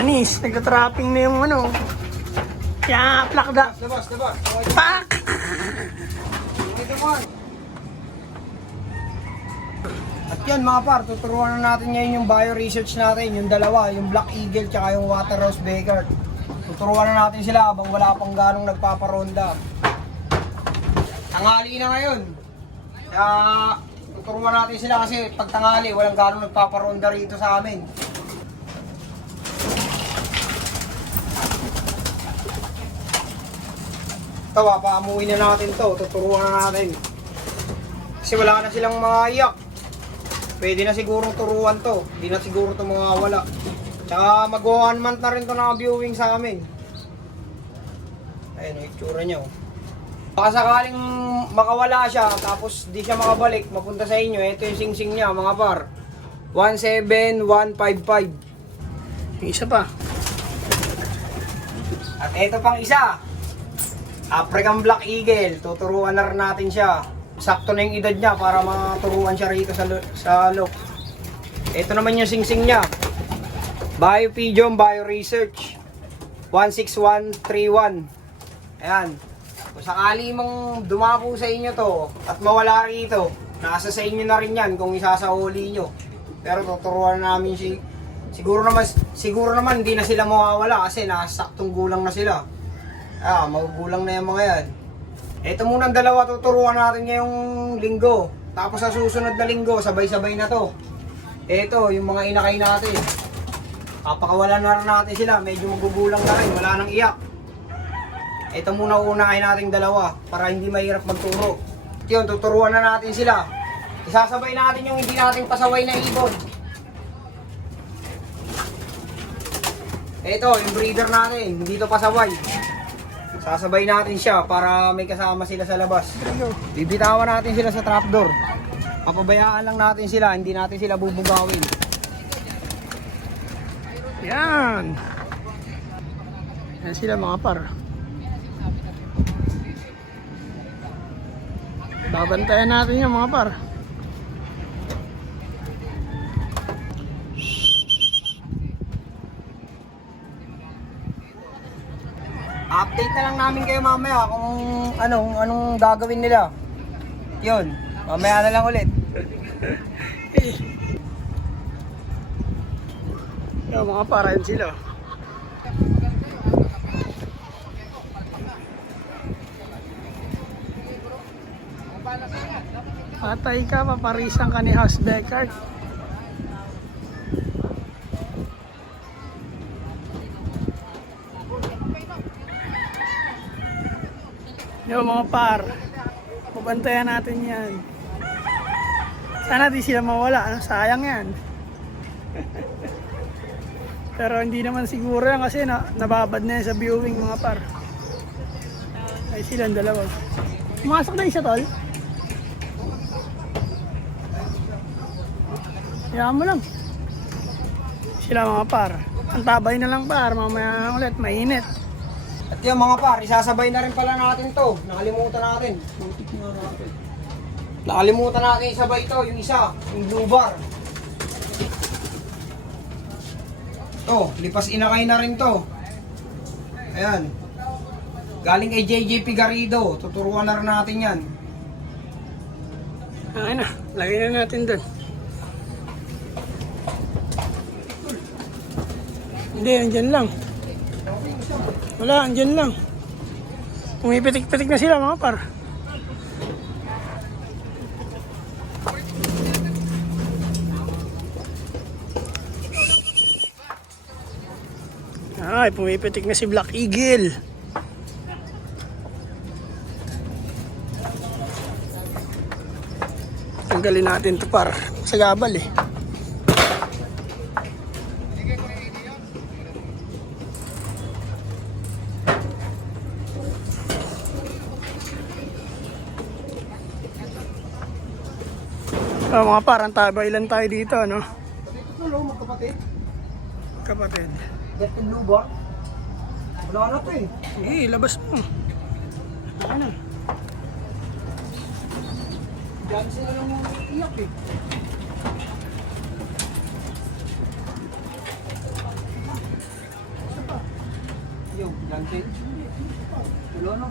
Anis, nagtatrapping na yung ano. Kaya, plakda. Labas. Pak! At yan mga par, tuturuan na natin ngayon yung bio-research natin, yung dalawa, yung Black Eagle tsaka yung Waterhouse Beggar. Tuturuan na natin sila habang wala pang ganong nagpaparonda. Tanghali na ngayon. Kaya tuturuan natin sila kasi pag tanghali, walang ganong nagpaparonda rito sa amin. Ito, paamuin na natin to, tuturuan na natin. Kasi wala na silang mga iyak. Pwede na sigurong turuan to. Hindi na siguro to mawawala. Tsaka mag 1 month na rin to naka-viewing sa amin. Ayun, yung itsura niya. Baka sakaling makawala siya, tapos di siya makabalik, mapunta sa inyo. Ito yung sing-sing niya, mga par. 17155. Yung isa pa. At ito pang isa. African Black Eagle. Tuturuan na rin natin siya. Sakto na yung edad niya para maturuan siya rito sa look. Ito naman yung sing-sing niya. Bio Pigeon, Bio Research 16131. Ayan. Kung sakali mong dumapo sa inyo to at mawala rito, nasa sa inyo na rin yan kung isasauli nyo. Pero tuturuan namin siguro naman hindi na sila mawawala kasi nasaktong gulang na sila. Magugulang na yung mga yan. Ito muna ang dalawa tuturuan natin ngayong linggo. Tapos sa susunod na linggo, sabay-sabay na to. Ito, yung mga inakay natin. Kapakawalan na rin natin sila, medyo magugulang na rin, wala nang iyak. Ito muna unahin natin dalawa para hindi mahirap magturo. Yun, tuturuan na natin sila. Isasabay natin yung hindi natin pasaway na ibon. Ito, yung breeder natin, hindi to pasaway. Sasabay natin siya para may kasama sila sa labas. Bibitawan natin sila sa trapdoor. Papabayaan lang natin sila, hindi natin sila bubugawin. Yan. Yan sila mga par. Babantayan natin yung mga par. Update na lang namin kayo mamaya kung anong gagawin nila. Yun, mamaya na lang ulit. Yung mga par, yan sila. Patay ka, paparisan ka ni House Deckard. Yung mga par, pabantayan natin yan. Sana di sila mawala, sayang yan. Pero hindi naman siguro yan kasi nababad na yan sa viewing mga par. Ay silang dalawa. Pumasok na isa tol. Hayaan mo lang. Sila mga par. Antabay na lang par, mamaya ulit, mainit. At yung mga par, isasabay na rin pala natin to. Nakalimutan natin. Nakalimutan natin isabay to, yung isa, yung blue bar. To, lipas inakay na rin to. Ayan. Galing kay JJ Figarido, tuturuan na rin natin yan. Ayun na, lagay na natin dun. Hindi, andyan lang. Wala, andyan lang. Pumipitik-pitik na sila mga par. Ay, pumipitik na si Black Eagle. Tanggalin natin ito par. Sa gabal eh. So, mga parang tabay lang tayo dito, no? Ito, magkapatid. Kapatid. Get the blue bar. Wala na to eh. Sige, labas mo. Ano? Diyan sila lang yung iyak eh. Jansen. Wala na.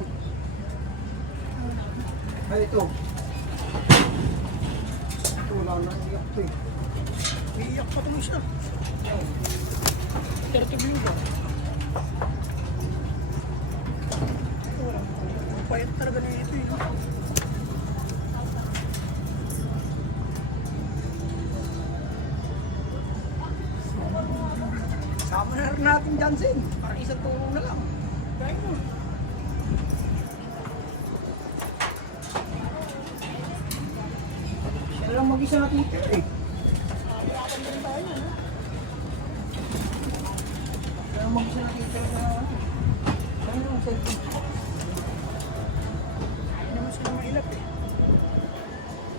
Ay, ito. Ito, wala na. Iyak ito eh. Iiyak pa tuloy siya. 30 blue ba? Ang payat talaga na ito eh. Sama na rin natin Jansen. Para isang turo na lang. Kaya mo. Siya lang mag-isa natitira eh. Siya lang mag-isa natitira na ano. Kaya lang, cellphone. Hindi naman sila mailap eh.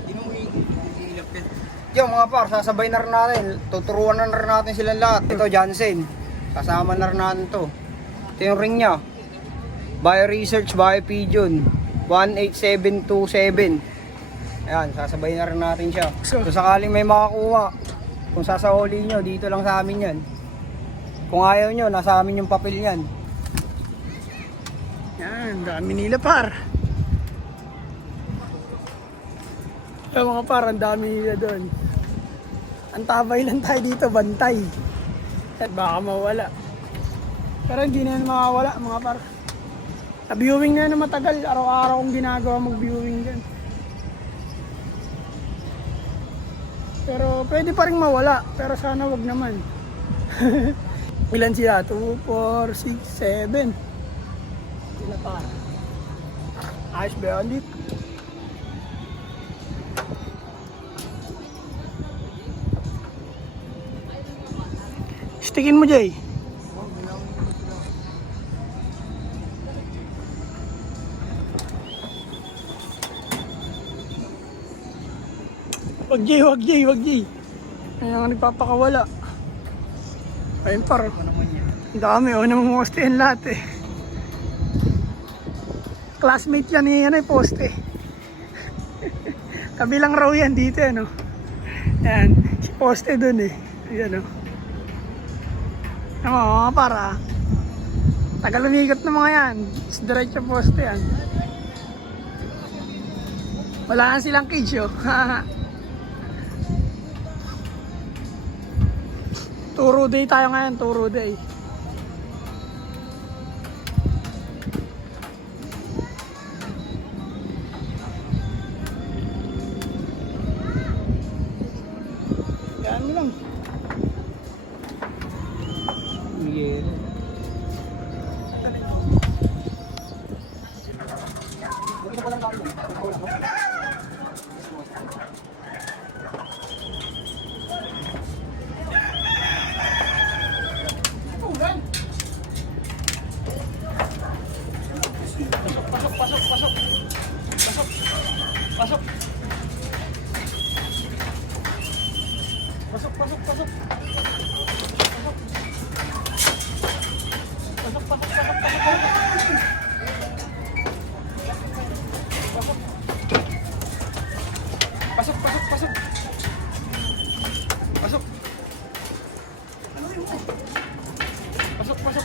Hindi mo iilap yan. Yo mga par, sasabay na rin natin. Tuturuan na rin natin silang lahat. Ito Jansen. Kasama na rin natin to. Ito yung ring niya. Bio Research, Bio Pigeon 18727. Ayan, sasabay na rin natin siya. Kung sakaling may makakuha, kung sasauli nyo, dito lang sa amin yan. Kung ayaw nyo, nasa amin yung papel yan. Yan, dami nila par. Yung mga par, ang dami nila doon. Ang tabay lang tayo dito, bantay. At baka mawala. Pero hindi na yan makawala mga par. Na-viewing na yan na matagal. Araw-araw kong ginagawa mag-viewing dyan. Pero pwede pa rin mawala. Pero sana wag naman. Ilan sila? 2, 4, 6, 7. Sila par. Ayos ba yun dito? Stickin mo, Jay. Wag, Jay, wag, Jay, wag, Jay. Ayun ang nagpapakawala. Ayun par. Ang dami, oh, namumustihan lahat eh. Classmate yan eh, yan ay poste. Kabilang raw yan dito, ano. Yan, si poste dun eh. Ayan, oh. Ano, mga para. Tagal umikot ng mga yan. Diretso poste yan. Wala na silang cage, oh. Turo day tayo ngayon, turo day. Yan mo lang. Yeah. Pasok. Pasok.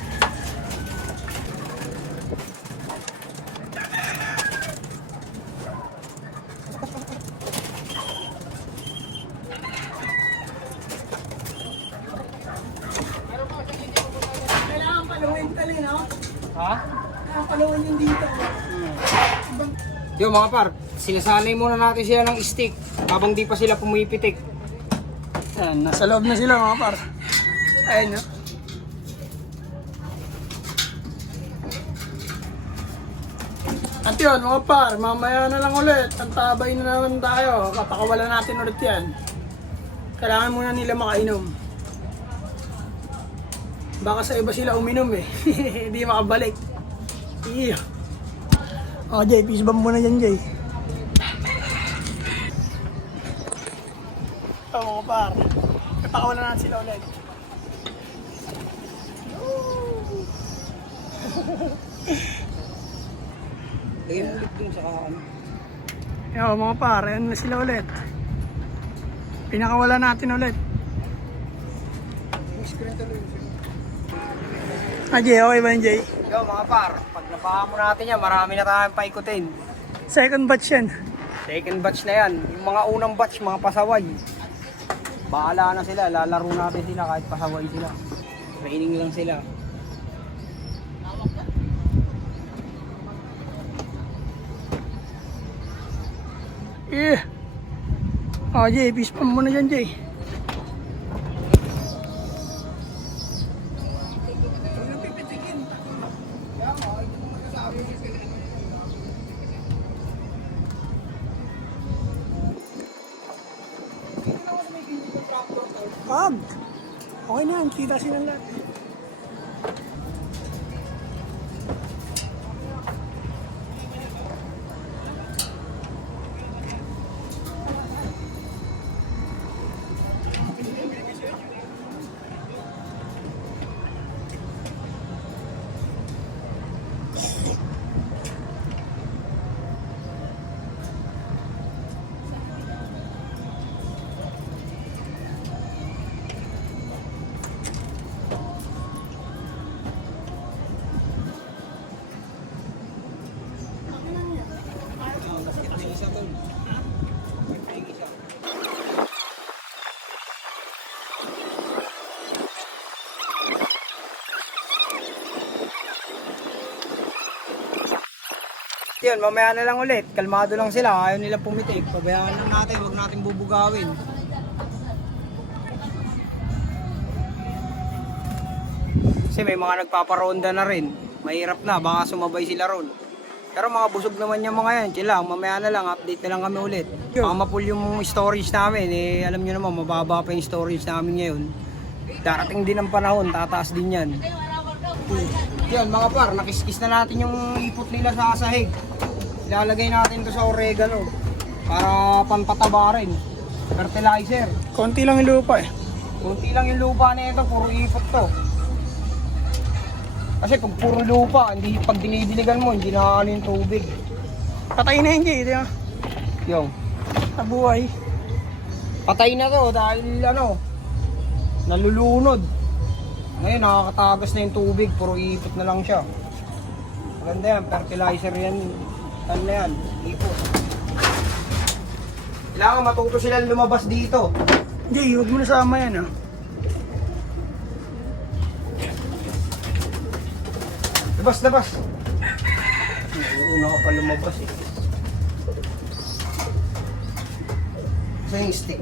Kailangan paluin tali, no? Ha? Kailangan paluin yung dito. Yo mga par, sinasanay muna natin sila ng stick habang di pa sila pumipitik. Yan, nasa loob na sila mga par. Ayun, no? At yun, mga par, mamaya na lang ulit. Ang tabay na naman tayo. Kapakawalan natin ulit yan. Kailangan muna nila makainom. Baka sa iba sila uminom eh. Hindi makabalik. Iya. O Jay, peace bomb muna dyan Jay. O mga par, kapakawalan natin sila ulit. Lagyan ulit dun sa ano. Yo mga par, ayan na sila ulit. Pinakawala natin ulit. Ah Jay, okay ba yun Jay? Yo mga par, pag napaha mo natin yan, marami na tayong paikutin. Second batch yan. Second batch na yan. Yung mga unang batch, mga pasaway. Bahala na sila, lalaro natin sila kahit pasaway sila. Training lang sila. Jay, peace pump mo na dyan, Jay. Okay na, kita silang lahat. Yun, mamaya na lang ulit. Kalmado lang sila, ayaw nila pumitik. Pabayaan lang natin, huwag natin bubugawin. Kasi may mga nagpaparonda na rin. Mahirap na, baka sumabay sila ron. Pero mga busog naman yung mga yan. Chill lang, mamaya na lang, update na lang kami ulit. Baka mapul yung storage namin. Alam nyo naman, mababa pa yung storage namin ngayon. Darating din ang panahon, tataas din yan. Yun mga par, nakiskis na natin yung ipot nila sa sahig. Ilalagay natin to sa oregano para pampataba rin. Fertilizer. Konti lang yung lupa eh. Kunti lang yung lupa na ito, puro ipot to. Kasi pag puro lupa, hindi, pag dinidiligan mo, hindi na yung tubig. Patay na yun, Jay. Di ba? Yung, Nabuhay. patay na to dahil nalulunod. Ngayon nakakatagas na yung tubig, puro ipot na lang siya. Maganda yan, fertilizer yan. Ano na yan, ipot. Kailangan matuto silang lumabas dito. Jay, huwag mo na sama yan, Labas, labas. Una ka pa lumabas eh. Sa yung stick.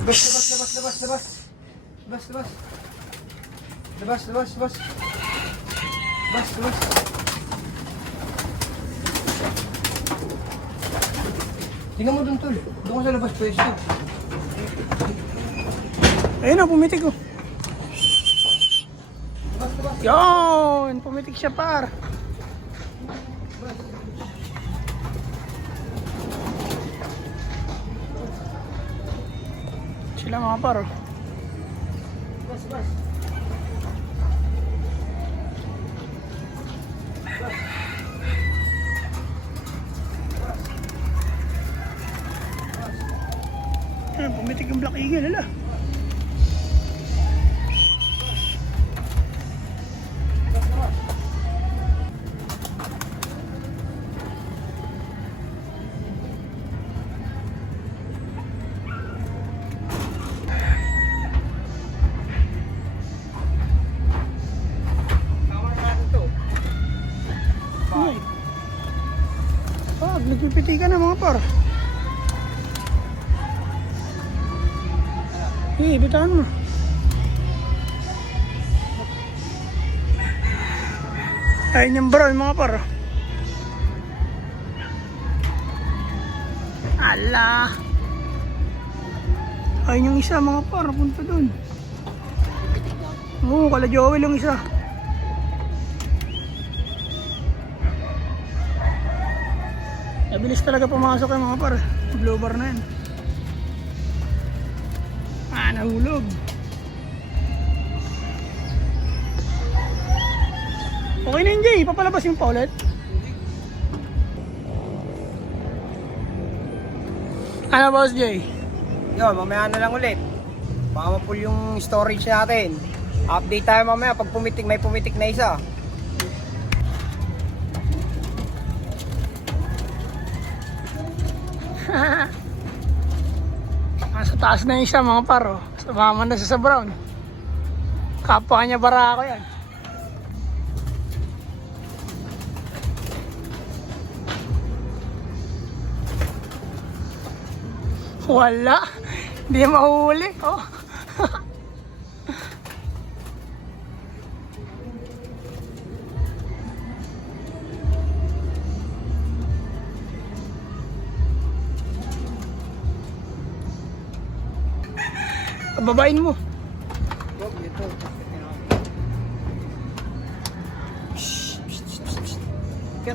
Labas, labas, labas, labas, labas. Labas, labas. Labas, labas, labas. Labas, labas. Tingnan mo dun, tol. Doon ka sa labas, pwesto. Ayun na, pumitik oh. Labas, labas. Yun, pumitik siya par. Sila mga par oh. Labas, labas. Ayun, pumitik yung Black Eagle, hala. Ay. Nagpipitikan na mga par. Bitawan mo. Ayun yung brown mga par. Ala. Ayun yung isa mga par, punta dun. Oo, kala Joel yung isa. Nabilis talaga pumasok yung mga par. Blue bar na yan. Nahulog. Okay na yun, Jay. Papalabas yung paulit. Ano, Boss Jay? Yun, mamaya na lang ulit. Baka ma-full yung storage natin. Update tayo mamaya pag pumitik, may pumitik na isa. Nasa taas na yung isa mga paro. Sumama na sa brown. Kapwa niya bara ako yan. Wala. Hindi mahuli. Oh. Babain mo. Ito.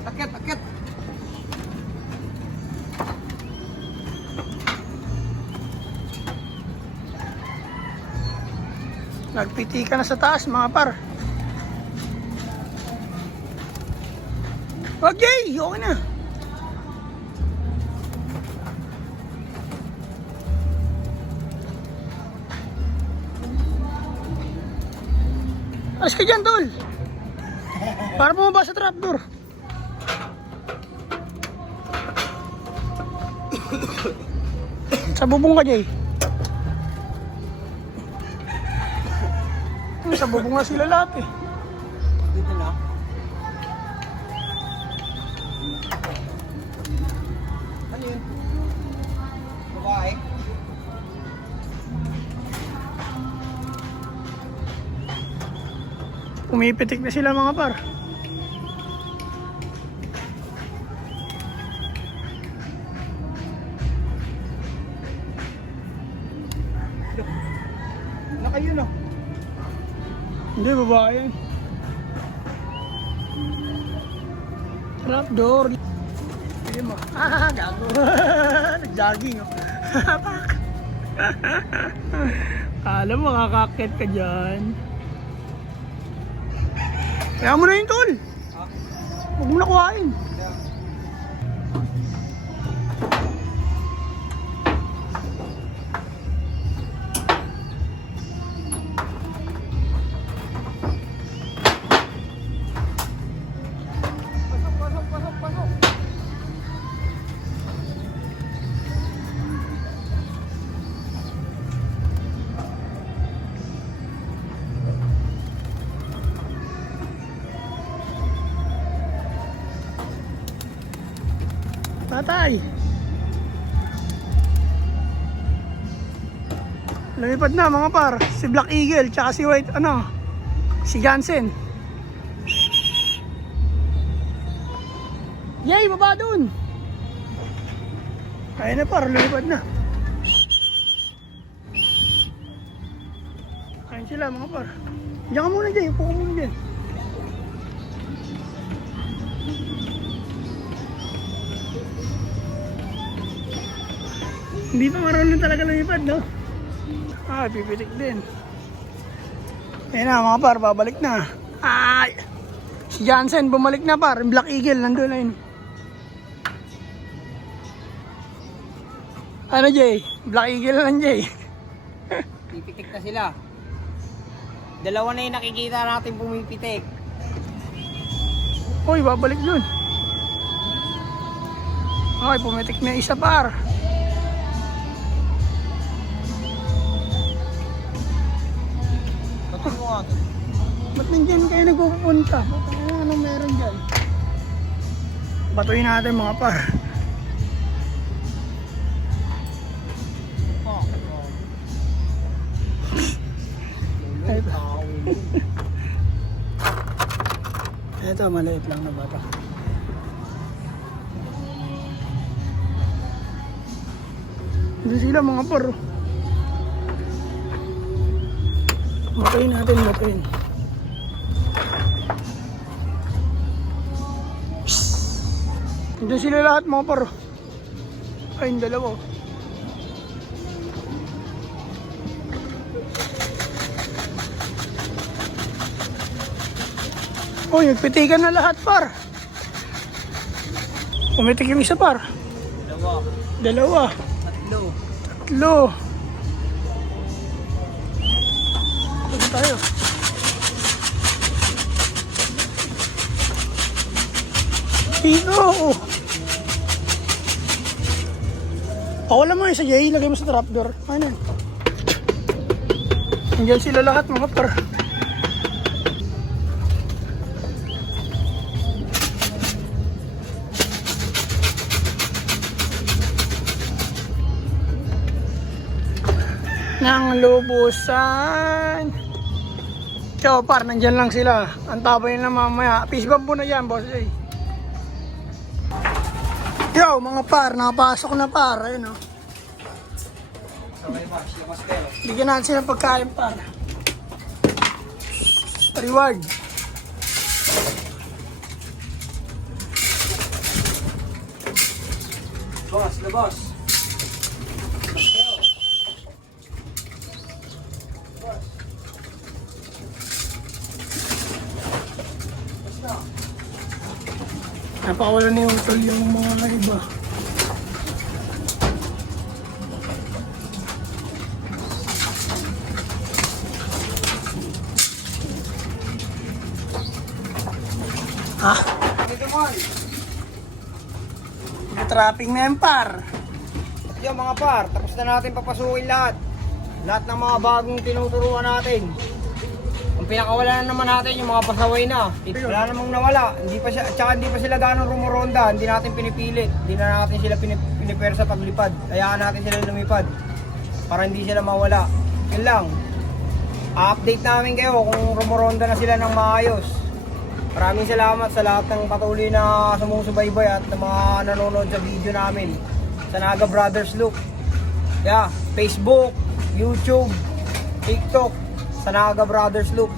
Akit. Nagpiti ka na sa taas mga par. Wag Jay! Okay na. Alas ka dyan, tol. Para bumaba sa trapdoor. Sa bubong ka, Jay. Sa bubong nga sila lahat eh. Dito na. Ano yun? Babae? Pumipitik na sila mga par. Na kayo no? Hindi, babae yan. Trapdoor. Hindi mo. Gago. Nag-jogging oh. Alam mo, makakakit ka dyan. Kaya mo na yun, tol. Huwag mo na kuhain. Pasok. Tatay. Lumipad na mga par. Si Black Eagle, tsaka si White, si Jansen. Yay, baba dun. Kaya na par, lumipad na. Kain sila mga par. Diyan ka muna dyan, upo ka muna dyan. Hindi pa marunong talaga lumipad, no? Pipitik din. Ayan na mga par, babalik na. Ay! Si Jansen bumalik na par, Black Eagle nandun na yun. Ano Jay? Black Eagle lang Jay. Pipitik na sila. Dalawa na yung nakikita natin pumipitik. Uy, babalik dun. Okay, pumitik na isa par. Ba't nandiyan kayo nagpupunta? Anong meron dyan? Batuin natin mga par. Ito, maliit lang na bata. Hindi sila mga par. Batuin natin, batuin. Hindi sila lahat mga par. Ay, yung dalawa. Oh, nagpitikan na lahat par. Pumitik yung isa par. Dalawa. Dalawa. Tatlo. Tatlo. tayo. Pino! Wala mo yun sa Jay, lagay mo sa trapdoor. Ano yun? Nandiyan sila lahat mga par. Nang lubusan. Yo, par, nandyan lang sila. Ang tabay na mamaya. Peace bump na yan, boss. Yo, mga par, nakapasok na par. Ayun, oh. Bigyan natin sila ng pagkain, par. Reward. Boss, the boss. Napakawala na yung utol yung mga iba. Ah, Dito man. traffic na yan, par. Yo mga par, tapos na natin papasukin lahat. Lahat ng mga bagong tinuturuan natin. Ang pinakawala na naman natin yung mga pasaway na. Wala namang nawala. Hindi pa siya, tsaka hindi pa sila gano'ng rumuronda. Hindi natin pinipilit. Hindi na natin sila pinipersa paglipad. Hayaan natin sila lumipad. Para hindi sila mawala. Yun lang. update namin kayo kung rumuronda na sila ng maayos. Maraming salamat sa lahat ng patuloy na sumusubaybay at ng mga nanonood sa video namin sa Naga Brothers Look. Facebook, YouTube, TikTok, sa Naga Brothers Look.